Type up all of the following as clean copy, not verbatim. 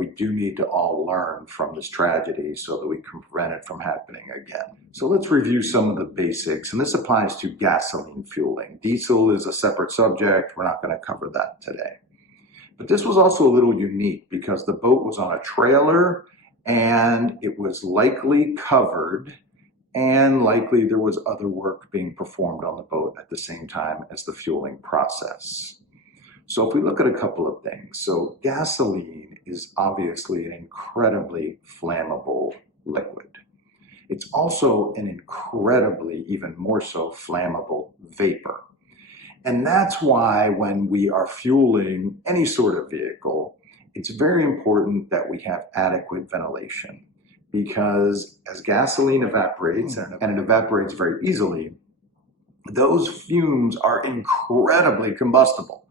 we do need to all learn from this tragedy so that we can prevent it from happening again. So let's review some of the basics, and this applies to gasoline fueling. Diesel is a separate subject. We're not going to cover that today. But this was also a little unique because the boat was on a trailer and it was likely covered, and likely there was other work being performed on the boat at the same time as the fueling process. So if we look at a couple of things, so gasoline is obviously an incredibly flammable liquid. It's also an incredibly, even more so, flammable vapor. And that's why when we are fueling any sort of vehicle, it's very important that we have adequate ventilation, because as gasoline evaporates, and it evaporates very easily, those fumes are incredibly combustible.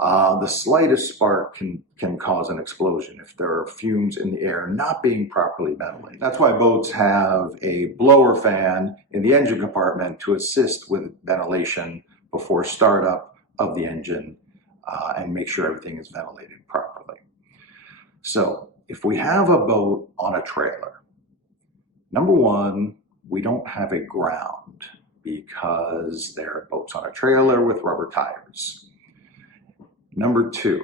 The slightest spark can cause an explosion if there are fumes in the air not being properly ventilated. That's why boats have a blower fan in the engine compartment to assist with ventilation before startup of the engine and make sure everything is ventilated properly. So if we have a boat on a trailer, number one, we don't have a ground because there are boats on a trailer with rubber tires. Number two,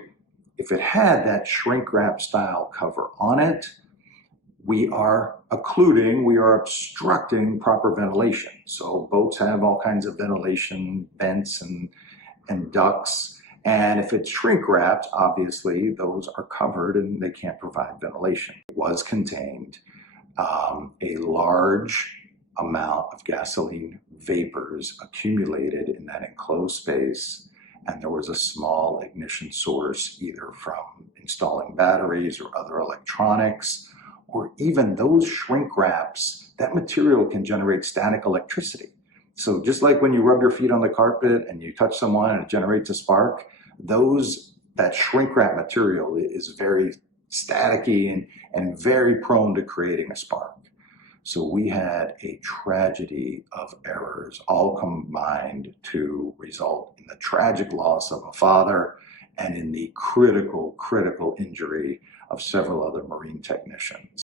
if it had that shrink wrap style cover on it, we are obstructing proper ventilation. So boats have all kinds of ventilation vents and ducts. And if it's shrink wrapped, obviously those are covered and they can't provide ventilation. It was contained a large amount of gasoline vapors accumulated in that enclosed space, and there was a small ignition source either from installing batteries or other electronics, or even those shrink wraps. That material can generate static electricity. So just like when you rub your feet on the carpet and you touch someone and it generates a spark, that shrink wrap material is very staticky and very prone to creating a spark. So we had a tragedy of errors all combined to result in the tragic loss of a father and in the critical injury of several other marine technicians.